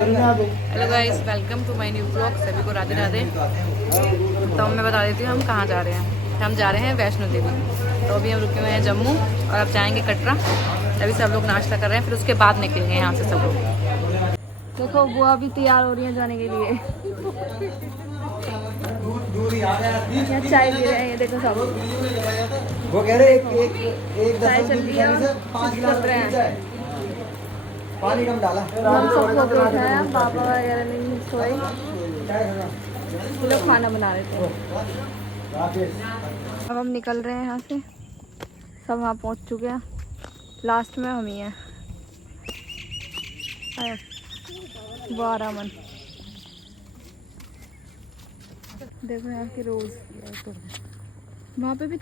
Hello guys, welcome to my new blog. सभी को राधे राधे। तो मैं बता देती हूँ हम कहाँ जा रहे हैं। हम जा रहे हैं वैष्णो देवी। तो अभी हम रुके हुए हैं जम्मू और अब जाएंगे कटरा। अभी सब लोग नाश्ता कर रहे हैं, फिर उसके बाद निकलेंगे यहाँ से सब लोग। देखो बुआ भी तैयार हो रही है जाने के लिए। चाय पी रहे हैं, ये देखो सब वो कह रहे एक चाय चल रही है, कर रहे हैं। पानी कम डाला। हम सबको बैठा है, पापा वगैरह नहीं सोए, वो लोग खाना बना रहे थे। अब हम निकल रहे हैं यहाँ से, सब वहाँ पहुँच चुके हैं। लास्ट में हम ही हैं। वारामन देखो यहाँ की रोज वहाँ पे भी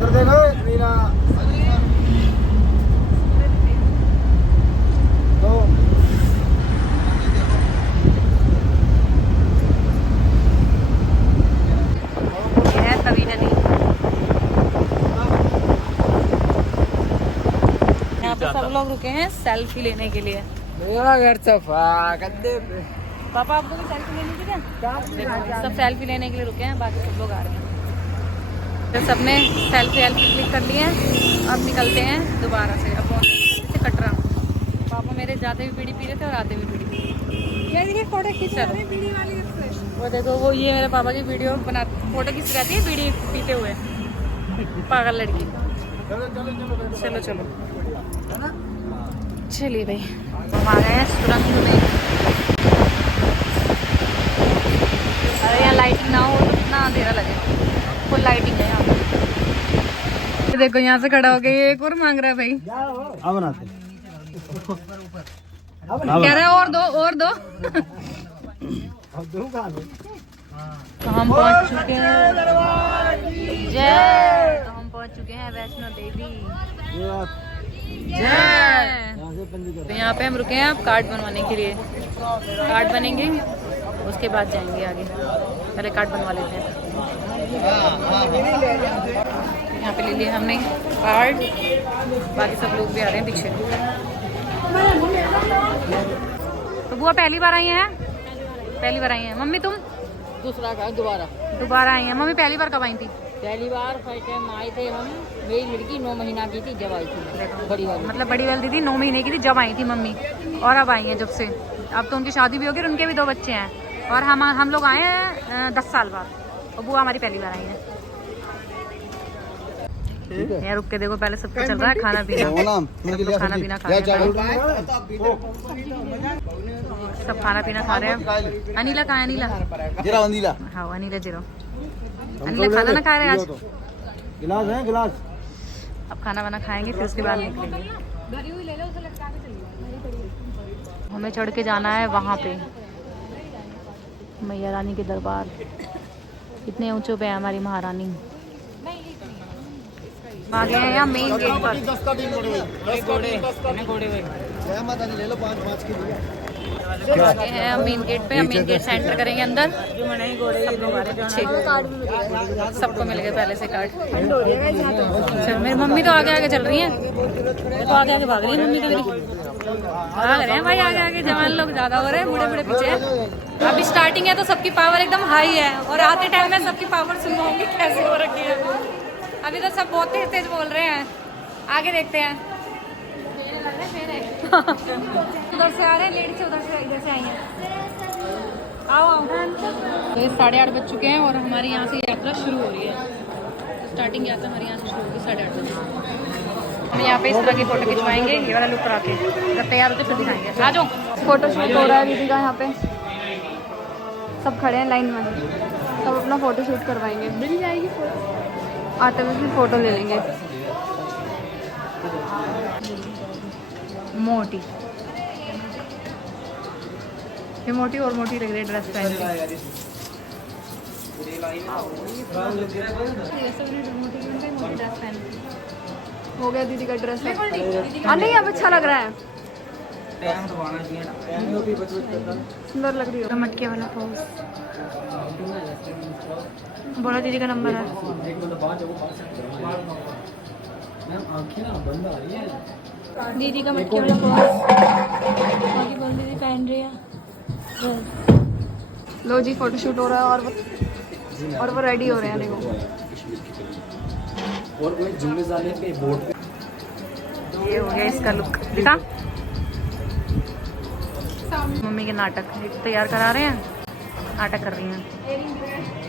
सब लोग रुके हैं सेल्फी लेने के लिए। मेरा घर सफा गद्दे पे। पापा आपको भी सेल्फी लेनी थी क्या? सब सेल्फी लेने के लिए रुके हैं, बाकी सब लोग आ रहे हैं। तो सबने सेल्फी क्लिक कर लिए हैं। अब निकलते हैं दोबारा से, अब पहुँचते से कटरा। पापा मेरे जाते भी बीड़ी पी रहे थे और आते भी बीड़ी पी रहे थे। फोटो खींच रहे बीड़ी वाली। वो देखो, वो ये मेरे पापा की वीडियो बना फोटो खींच रहती है बीड़ी पीते हुए, पागल लड़की। चलो चलो चलिए भाई, हम आ गए हैं सुरंग में। अरे यहाँ लाइटिंग ना हो तो इतना अंधेरा लगे, फुल लाइटिंग है यहाँ पे। देखो यहाँ से खड़ा हो गया, ये एक और मांग रहा है भाई। कह रहा है और दो और दो। तो हम पहुँच चुके हैं, जय। तो हम पहुँच चुके हैं वैष्णो देवी, जय। तो यहाँ पे हम रुके हैं अब कार्ड बनवाने के लिए। कार्ड बनेंगे उसके बाद जाएंगे आगे, पहले कार्ड बनवा लेते हैं। यहाँ पे ले लिया हमने कार्ड, बाकी सब लोग भी आ रहे हैं पीछे। तो बुआ पहली बार आई हैं? पहली बार आई हैं। मम्मी तुम? दूसरा का दोबारा आई हैं। मम्मी पहली बार कब आई थी? पहली बार फर्स्ट टाइम आए थे हम। मेरी लड़की 9 महीना की थी जब आई थी, बड़ी वाली। मतलब बड़ी वाली दीदी 9 महीने की थी जब आई थी मम्मी, और अब आई हैं जब से। अब तो उनकी शादी भी होगी और उनके भी 2 बच्चे हैं। और हम लोग आए हैं 10 साल बाद, और बुआ हमारी पहली बार आई है। यार रुक के देखो, पहले सबको चल रहा है खाना पीना। खाना पीना खा रहे हैं, सब खाना पीना खा रहे हैं। अनिला कहाँ है? अनिला, हाँ अनिला जीरो। अनिला खाना ना खा रहे आज। गिलास है गिलास। अब खाना वाना खाएंगे, फिर उसके बाद निकलेंगे। हमें चढ़ के जाना है वहाँ पे मैया रानी के दरबार। कितने ऊंचे पे है हमारी महारानी। आ गए हैं यहाँ मेन गेट पर। आ गए हैं मेन गेट पे। हम मेन गेट से एंटर करेंगे अंदर। सब लोग आ रहे हैं, सबको मिल गए पहले से कार्ड। चल मेरी मम्मी तो आगे आगे चल रही है, तो आगे आगे भाग रही है मम्मी तो मेरी। भाग रहे हैं भाई आगे आगे, जवान लोग ज्यादा हो रहे हैं, बूढ़े बूढ़े पीछे हैं। अभी स्टार्टिंग है तो सबकी पावर एकदम हाई है, और आते टाइम में सबकी पावर सुन होंगी कैसे हो रखी है। अभी तो सब बहुत तेज तेज बोल रहे हैं, आगे देखते हैं। उधर से आ रहे हैं लेडीज, उधर से इधर से आई हैं। आओ आओ। तो 8:30 बज चुके हैं और हमारी यहाँ से यात्रा शुरू हो रही है। स्टार्टिंग यात्रा हमारी यहाँ से शुरू होगी 8:30 बजे। हम यहाँ पे इस तरह की फोटो खिंचवाएंगे, ये वाला लुक करा के। जब तैयार होते फिर दिखाएंगे। आ जाओ। फोटो शूट हो रहा है दीदी का यहाँ पे, सब खड़े हैं लाइन में, सब अपना फोटो शूट करवाएंगे। मिल जाएगी फोटो, आते हुए फिर फोटो ले लेंगे। मोटी, ये मोटी और मोटी लग रही है ड्रेस पहन के। हो गया दीदी का ड्रेस। नहीं अब अच्छा लग रहा है, सुंदर लग रही है। मटके वाला पोज। बोलो दीदी का नंबर है। दीदी का मटके वाला पोज, बाकी बोल दीदी पहन रही है। लो जी फोटोशूट हो रहा है और वो रेडी हो रहे हैं देखो। और कोई झूले जाने पे बोर्ड पे ये हो गया इसका लुक। दिखा मम्मी के नाटक तैयार करा रहे हैं, नाटक कर रही हैं।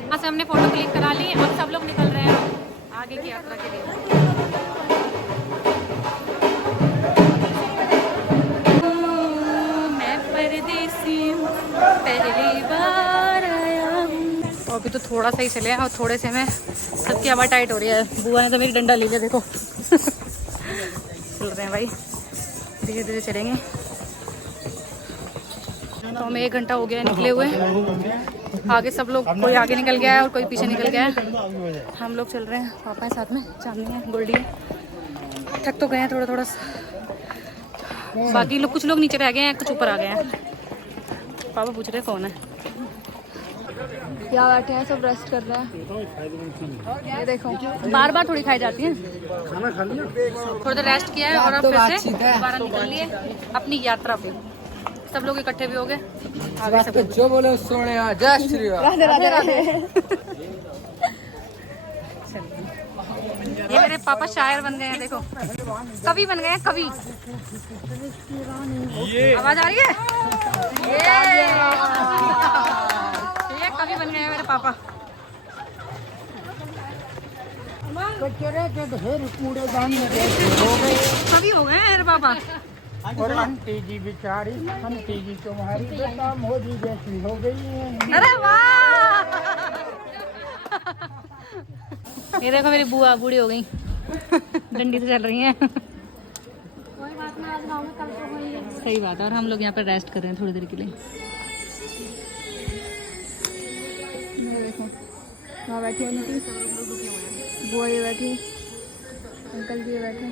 वहाँ से हमने फोटो क्लिक करा ली और सब लोग निकल रहे हैं आगे की यात्रा के लिए। मैं परदेसी हूँ, पहली बार आया हूँ। तो अभी तो थोड़ा सा ही चले हैं और थोड़े से में सबकी हवा टाइट हो रही है। बुआ ने तो मेरी डंडा ले लिया देखो। चल रहे हैं भाई, धीरे धीरे चलेंगे। तो हमें 1 घंटा हो गया है निकले हुए। आगे सब लोग, कोई आगे निकल गया है और कोई पीछे निकल गया है। हम लोग चल रहे हैं, पापा है साथ में, चांदनी है, गोल्डी है। थक तो गए हैं थोड़ा थोड़ा। बाकी लोग, कुछ लोग नीचे रह गए हैं, कुछ ऊपर आ गए हैं। पापा पूछ रहे कौन है। यहाँ बैठे हैं सब, रेस्ट कर रहे हैं। ये देखो बार बार थोड़ी खाई जाती है। खाना खा लिया, थोड़ी देर रेस्ट किया है और अब फिर से दोबारा निकल लिए अपनी यात्रा पे। सब लोग इकट्ठे भी हो गए। आगे सब जो बोले सोने जय श्री राम। राधे राधे राधे। ये मेरे पापा शायर बन गए हैं देखो, कवि बन गए हैं, कवि। आवाज आ रही है? ये कवि बन गए हैं मेरे पापा। कवि हो गए हैं मेरे पापा। और आंटी जी बेचारी, आंटी जी तुम्हारी बेटा मोदी जैसी हो गई है। अरे वाह! ये देखो मेरी बुआ बूढ़ी हो गई, डंडी से चल रही हैं। सही बात है। और हम लोग यहाँ पर रेस्ट कर रहे हैं थोड़ी देर के लिए। ये देखो वहाँ बैठी है नीति, बुआ ये बैठी, अंकल जी ये बैठे।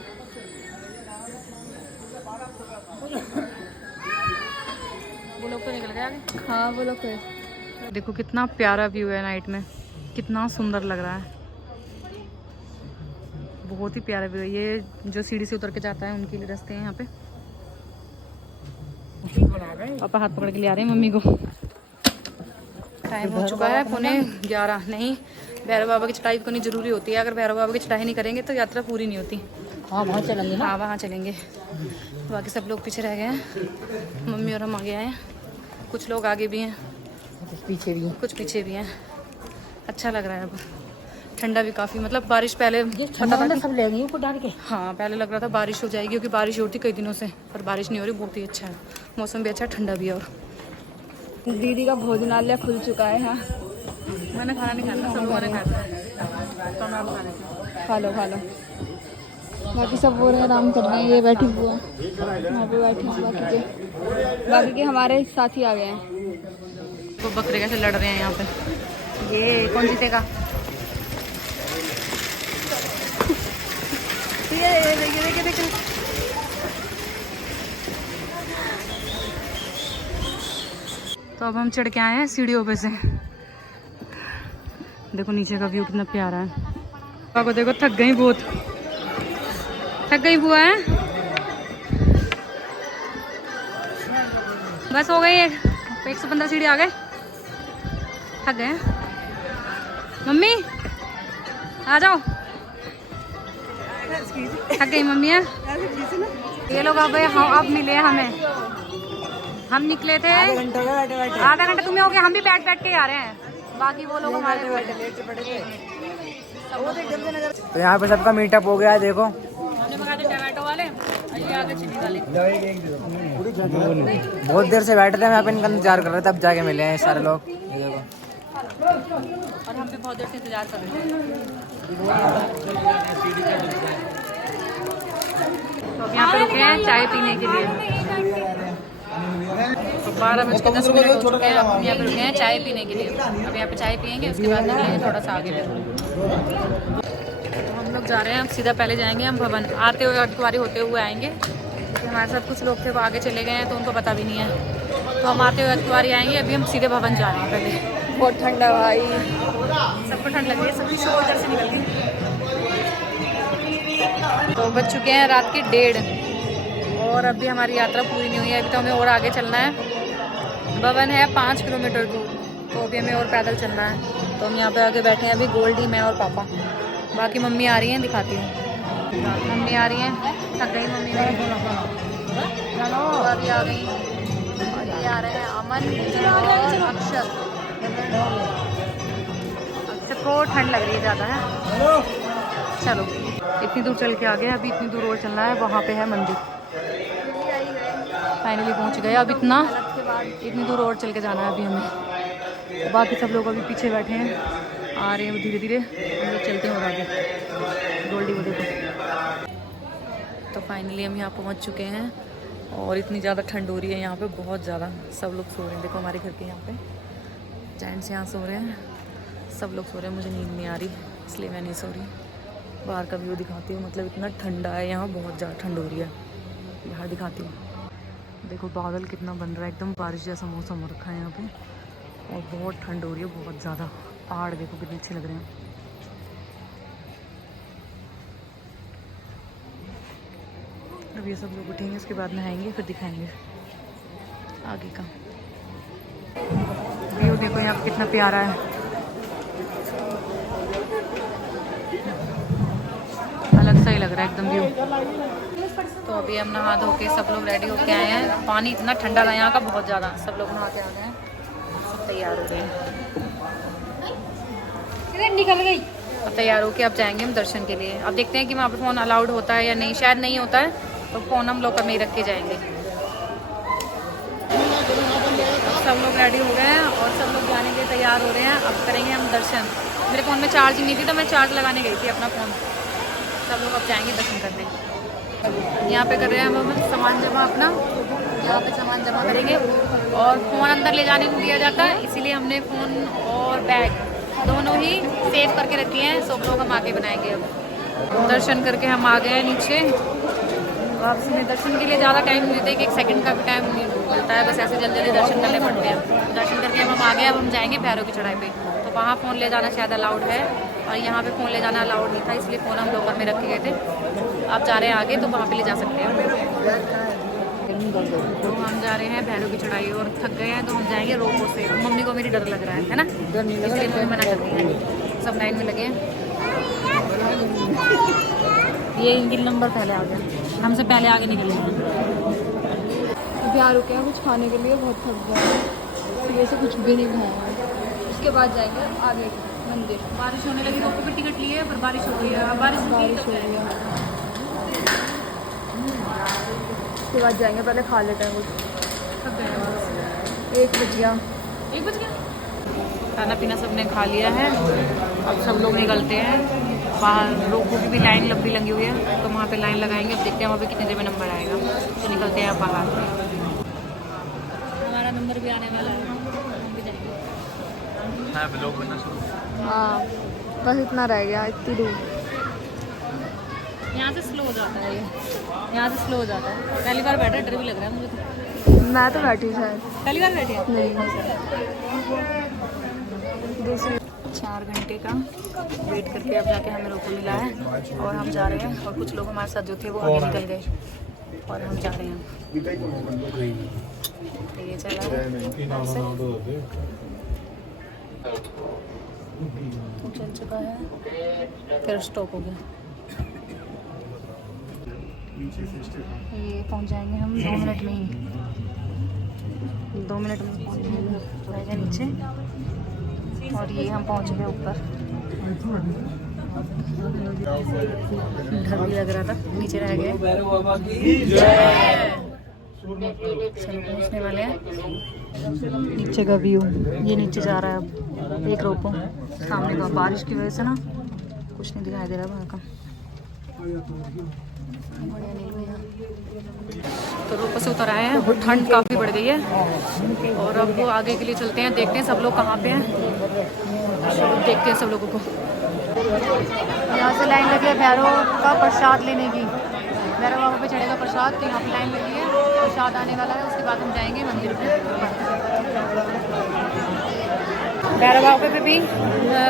वो लोग तो निकल गए आगे। हाँ वो लोग फिर। देखो कितना प्यारा व्यू है नाइट में, कितना सुंदर लग रहा है। बहुत ही प्यारा व्यू है। ये जो सीढ़ी से उतर के जाता है उनके लिए रास्ते हैं यहाँ पे। पापा हाथ पकड़ के ले आ रहे हैं मम्मी को। टाइम हो चुका है 11:15। नहीं, भैरव बाबा की चढ़ाई करनी जरूरी होती है। अगर भैरव बाबा की चढ़ाई नहीं करेंगे तो यात्रा पूरी नहीं होती। हाँ वहाँ चलेंगे ना। हाँ वहाँ चलेंगे। बाकी सब लोग पीछे रह गए हैं, मम्मी और हम आगे आए हैं। कुछ लोग आगे भी हैं, कुछ पीछे भी। कुछ पीछे भी हैं। अच्छा लग रहा है। अब ठंडा भी काफ़ी, मतलब बारिश पहले पता था कि सब ले गई ऊपर डाल के। हाँ पहले लग रहा था बारिश हो जाएगी, क्योंकि बारिश होती कई दिनों से, पर बारिश नहीं हो रही। बहुत ही अच्छा है मौसम, भी अच्छा, ठंडा भी है। और दीदी का भोजनालय खुल चुका है। हाँ मैंने खाना नहीं खाना, सब लोगों ने खाया। खा लो खा लो। बाकी सब वो रहे आराम कर रहे हैं। ये बैठी हुआ वहाँ पे बैठी हैं बाकी के हमारे साथी आ गए हैं। तो बकरे कैसे लड़ रहे हैं यहाँ पे। ये कौन जीतेगा? ये देखिए देखिए देखिए। तो अब हम चढ़ के आए हैं सीढ़ियों पे से। देखो नीचे का व्यू कितना प्यारा है। पापा देखो थक गई, बहुत थक गई बुआ है। बस हो गई 115 सीढ़ी आ गए, थक गए। मम्मी आ जाओ, थक गई मम्मी है। ये लोग अब मिले हमें। हम निकले थे आधा घंटा तुम्हें हो गया, हम भी बैठ बैठ के आ रहे हैं। बाकी वो लोग हमारे तो यहाँ पे सबका मीटअप हो गया है। देखो हमने मंगाए थे टमाटो वाले, ये आगे चिली वाले। बहुत देर से बैठे थे हम यहाँ पे, इनका इंतजार कर रहे थे, अब जाके मिले हैं सारे लोग। ये देखो, और हम भी बहुत देर से इंतजार कर रहे थे। तो अब यहाँ पे रुके हैं चाय पीने के लिए। तो 12:10 हो चुके हैं। अब यहाँ पे रुके हैं चाय पीने के लिए। अब यहाँ पे चाय पियेंगे, उसके बाद निकलेंगे थोड़ा सा आगे। तो हम लोग जा रहे हैं, अब सीधा पहले जाएंगे हम भवन। आते हुए अर्धकुंवारी होते हुए आएंगे, क्योंकि हमारे साथ कुछ लोग थे वो आगे चले गए हैं, तो उनको पता भी नहीं है। तो हम आते हुए अर्धकुंवारी आएंगे। अभी हम सीधे भवन जा रहे हैं पहले। बहुत ठंडा भाई, सबको ठंड लग रही है, सभी से उधर से निकल गए। तो बज चुके हैं रात के 1:30 और अभी हमारी यात्रा पूरी नहीं हुई है। अभी तो हमें और आगे चलना है। भवन है 5 किलोमीटर दूर, तो अभी हमें और पैदल चलना है। तो हम यहाँ पे आके बैठे हैं अभी, गोल्डी, मैं और पापा। बाकी मम्मी आ रही हैं, दिखाती हूँ। मम्मी आ रही हैं, थक गई मम्मी मेरी, तो अभी आ गई। और ये आ रहे हैं अमन और अक्षर। अक्षर को ठंड लग रही है ज़्यादा है। चलो इतनी दूर चल के आ गए, अभी इतनी दूर और चलना है, वहाँ पे है मंदिर। फाइनली पहुँच गए। अब इतनी दूर और चल के जाना है अभी हमें। बाकी सब लोग अभी पीछे बैठे हैं, आ रहे हैं धीरे धीरे, हम लोग चलते हैं और आगे। गोल्डी को देखो। तो फाइनली हम यहाँ पहुँच चुके हैं और इतनी ज़्यादा ठंड हो रही है यहाँ पे, बहुत ज़्यादा। सब लोग सो रहे हैं, देखो हमारे घर के यहाँ पे जेंट्स यहाँ सो रहे हैं, सब लोग सो रहे हैं। मुझे नींद नहीं आ रही, इसलिए मैं नहीं सो रही। बाहर का व्यू दिखाती हूँ, मतलब इतना ठंडा है यहाँ, बहुत ज़्यादा ठंड हो रही है। बाहर दिखाती हूँ, देखो बादल कितना बन रहा है, एकदम बारिश जैसा मौसम हो रखा है यहाँ पे, और बहुत ठंड हो रही है, बहुत ज़्यादा। पहाड़ देखो कितने अच्छे लग रहे हैं। अब ये सब लोग उठेंगे, उसके बाद नहाएंगे, फिर दिखाएंगे आगे का व्यू। देखो यहाँ पे कितना प्यारा है, अलग सा ही लग रहा है एकदम व्यू। तो अभी हम नहा धो के सब लोग रेडी होके आए हैं। पानी इतना ठंडा था यहाँ का, बहुत ज़्यादा। सब लोग नहा के आ गए हैं, सब तैयार हो गए हैं। निकल गई। अब तैयार होके अब जाएंगे हम दर्शन के लिए। अब देखते हैं कि वहाँ पे फ़ोन अलाउड होता है या नहीं, शायद नहीं होता है, तो फ़ोन हम लॉकर में ही रख के जाएंगे। सब लोग रेडी हो गए हैं और सब लोग जाने के लिए तैयार हो रहे हैं। अब करेंगे हम दर्शन। मेरे फ़ोन में चार्ज नहीं थी, तो मैं चार्ज लगाने गई थी अपना फ़ोन। सब लोग अब जाएंगे दर्शन करने। यहाँ पे कर रहे हैं हम सामान जमा अपना, यहाँ पे सामान जमा करेंगे। और फ़ोन अंदर ले जाने को दिया जाता है, इसीलिए हमने फ़ोन और बैग दोनों ही सेव करके रखी हैं। सब लोग हम आगे बनाएंगे। अब दर्शन करके हम आ गए हैं नीचे। वापसी में दर्शन के लिए ज़्यादा टाइम नहीं देते, एक सेकंड का भी टाइम नहीं मिलता है, बस ऐसे जल्दी जल्दी दर्शन करने पड़ते हैं। दर्शन करके हम आ गए। अब हम जाएंगे भैरव की चढ़ाई पे, तो वहाँ फ़ोन ले जाना शायद अलाउड है, और यहाँ पे फ़ोन ले जाना अलाउड नहीं था, इसलिए फ़ोन हम लॉकर में रख के गए थे। आप जा रहे हैं आगे, तो वहाँ पे ले जा सकते हैं। तो हम जा रहे हैं भैरव की चढ़ाई, और थक गए हैं तो हम जाएंगे रोपो से। मम्मी को मेरी डर लग रहा है ना, इसलिए मम्मी मना कर रही है। सब लाइन में लगे हैं। ये इंगिल नंबर पहले आ गया, हमसे पहले आगे निकल गए। अभी आ रुके हैं कुछ खाने के लिए, बहुत थक गए हैं, सुबह से कुछ भी नहीं खाया है। उसके बाद जाएंगे आगे मंदिर। बारिश होने लगी, रोपो की टिकट ली है, पर बारिश हो गई है। बारिश हो रही है, उसके बाद जाएंगे। पहले खा लेते हैं कुछ। थक गए हैं। 1 बज गया। 1 बज गया। खाना पीना सबने खा लिया है, अब सब लोग निकलते हैं बाहर। रोपो की भी लाइन लंबी लगी हुई है, तो वहाँ पे लाइन लगाएंगे। अब देखते हैं वहाँ पे कितने देर में नंबर आएगा, तो निकलते हैं बाहर। हमारा नंबर भी आने वाला है, हम भी जाएंगे। हाँ, ब्लॉग बनना शुरू। हाँ बस इतना रह गया, इतनी दूर। यहाँ से स्लो हो जाता है, ये यहाँ से स्लो हो जाता है। पहली बार बैठा, डर भी लग रहा है मुझे तो। मैं तो बैठी शायद पहली बार बैठी है? नहीं। 4 घंटे का वेट करके अब जाके हमें रोको मिला है, और हम जा रहे हैं। और कुछ लोग हमारे साथ जो थे वो आगे निकल गए, और हम जा रहे हैं। ये चला तो चल चुका है, फिर स्टॉप हो गया। ये पहुंच जाएंगे हम 2 मिनट में ही, 2 मिनट में पहुंच जाएंगे। रह गए नीचे, और ये हम पहुंच गए ऊपर। डर भी लग रहा था, नीचे रह गए। चलो पहुंचने वाले हैं। नीचे का व्यू, ये नीचे जा रहा है अब। एक रोपो सामने का, बारिश की वजह से ना कुछ नहीं दिखाई दे रहा वहाँ का। तो रोपो से उतर आए हैं, और ठंड काफ़ी बढ़ गई है, और अब वो आगे के लिए चलते हैं। देखते हैं सब लोग कहाँ पे हैं, देखते हैं सब लोगों को। यहाँ से लाइन लगी है भैरव का प्रसाद लेने की। भैरव बाबा पे चढ़ेगा प्रसाद, तो यहाँ पे लाइन लगी है, प्रसाद आने वाला है। उसके बाद हम जाएंगे मंदिर पे। भैरव बाबा पे भी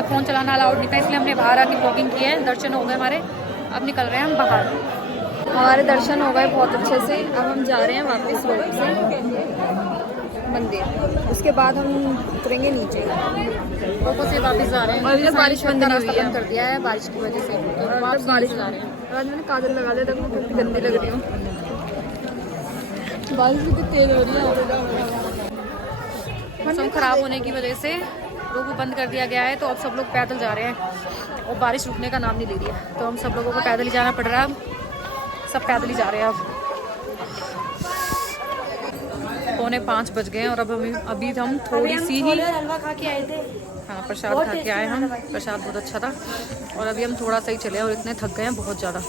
फ़ोन चलाना अलाउड नहीं था, इसलिए हमने बाहर आके ब्लॉगिंग की है। दर्शन हो गए हमारे, अब निकल रहे हैं हम बाहर। हमारे दर्शन हो गए बहुत अच्छे से। अब हम जा रहे हैं वापस रोड से मंदिर, उसके बाद हम उतरेंगे नीचे। रोपो से वापस जा रहे हैं और अभी तक बारिश बंद नहीं रास्ता हुई है। बंद कर दिया है बारिश की वजह से, और वापस बारिश जा रहे हैं। आज मैंने काजल लगा लिया, देखो कितनी गंदी लग रही हूँ। बारिश भी कितनी तेज हो रही है। मौसम खराब होने की वजह से रोपो बंद कर दिया गया है, तो अब सब लोग पैदल जा रहे हैं और बारिश रुकने का नाम नहीं ले रही है, तो हम सब लोगों को पैदल ही जाना पड़ रहा है। अब सब पैदल ही जा रहे हैं। अब 4:45 बज गए हैं और अब अभी हम थोड़ी सी ही हलवा खा के आए थे। हाँ प्रसाद खा के आए हम। प्रसाद बहुत अच्छा था और अभी हम थोड़ा सा ही चले और इतने थक गए हैं बहुत ज़्यादा,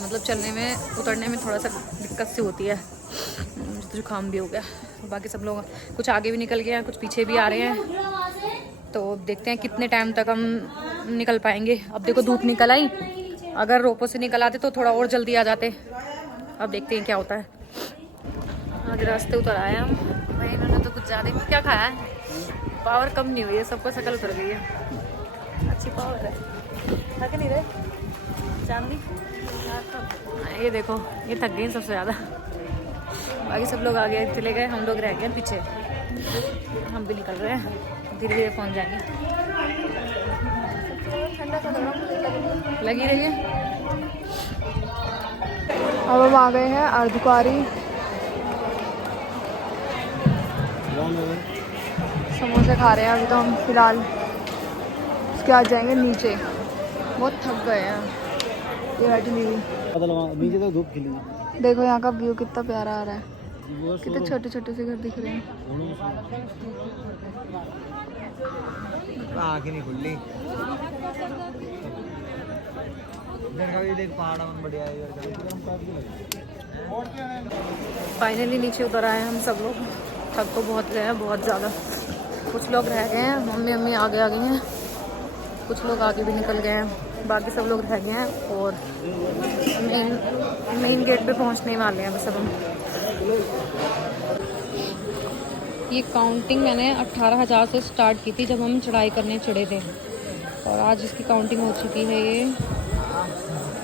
मतलब चलने में उतरने में थोड़ा सा दिक्कत सी होती है। जुकाम भी हो गया। बाकी सब लोग कुछ आगे भी निकल गए हैं, कुछ पीछे भी आ रहे हैं, तो देखते हैं कितने टाइम तक हम निकल पाएंगे। अब देखो धूप निकल आई, अगर रोपो से निकल आते तो थोड़ा और जल्दी आ जाते। अब देखते हैं क्या होता है। आज रास्ते उतर आए हम भाई, इन्होंने तो कुछ ज़्यादा क्या खाया है, पावर कम नहीं हुई है, सबको शक्ल उतर गई है। अच्छी पावर है, थक नहीं रहे चांदनी। ये देखो ये थक गई सबसे ज़्यादा, बाकी सब लोग आगे चले गए, हम लोग रह गए पीछे। हम भी निकल रहे हैं, धीरे धीरे पहुँच जाएंगे। लगी रही है। अब हम आ गए हैं अर्धकुआरी। समोसे खा रहे हैं अभी तो हम फिलहाल, उसके बाद जाएंगे नीचे। बहुत थक गए हैं। ये बैठी नीचे तो धूप खिली। देखो यहाँ का व्यू कितना प्यारा आ रहा है, कितने छोटे छोटे से घर दिख रहे हैं। आँखें नहीं खुली। फाइनली नीचे उतर आए हम सब लोग। थक तो बहुत गए हैं, बहुत ज़्यादा। कुछ लोग रह गए हैं, मम्मी आगे आ गई हैं, कुछ लोग आगे भी निकल गए हैं, बाकी सब लोग रह गए हैं और मेन गेट पे पहुंचने वाले हैं बस अब हम। ये काउंटिंग मैंने 18,000 से स्टार्ट की थी जब हम चढ़ाई करने चढ़े थे, और आज इसकी काउंटिंग हो चुकी है ये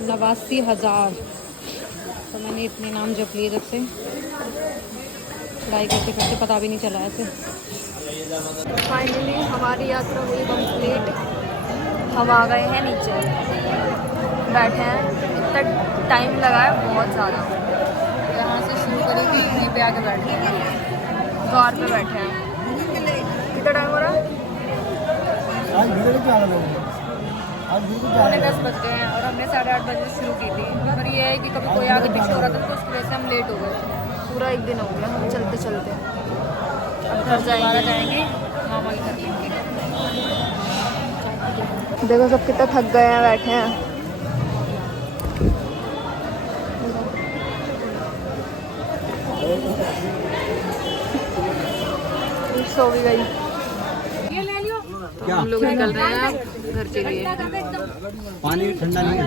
89,000। तो मैंने इतने नाम जप लिए जब से चढ़ाई करते करते, पता भी नहीं चला ऐसे। फाइनली हमारी यात्रा हुई कंप्लीट। हम आ गए हैं नीचे, बैठे हैं। इतना टाइम लगा है बहुत ज़्यादा। यहाँ से शुरू करेंगे, यहीं पे आके बैठे हैं, कार पे बैठे हैं। कितना टाइम हो रहा है? 10 बज गए हैं और हमने 8:30 बजे शुरू की थी। पर ये है कि कभी कोई आगे पीछे हो रहा था तो उसकी वजह से हम लेट हो गए। पूरा एक दिन हो गया हम चलते चलते। अब घर जाएंगे मामा के घर लेंगे। देखो सब कितना थक गए हैं, बैठे हैं। सो भी गई। तो हम लोग निकल रहे हैं घर के लिए। पानी ठंडा नहीं है।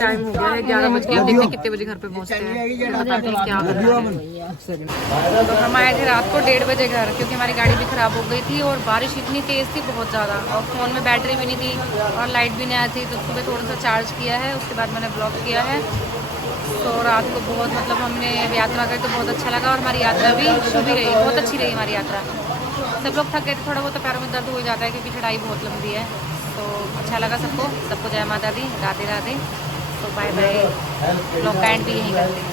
टाइम हो गया है 11 बज गए। देखते हैं कितने बजे घर पे पहुंचते हैं, बताते हैं क्या कर रहे हैं। तो हम आए थे रात को 1:30 बजे घर, क्योंकि हमारी गाड़ी भी ख़राब हो गई थी और बारिश इतनी तेज़ थी बहुत ज़्यादा, और फ़ोन में बैटरी भी नहीं थी और लाइट भी नहीं आई थी। तो सुबह थोड़ा सा चार्ज किया है, उसके बाद मैंने ब्लॉक किया है। तो रात को बहुत मतलब हमने यात्रा करी तो बहुत अच्छा लगा, और हमारी यात्रा भी शुभ ही रही, बहुत अच्छी रही हमारी यात्रा। सब लोग थक गए थे, थोड़ा बहुत पैरों में दर्द हो जाता है क्योंकि चढ़ाई बहुत लंबी है। तो अच्छा लगा सबको जय माता दी, राधे राधे। तो बाय बाय, ब्लॉग का एंड भी यहीं करते हैं।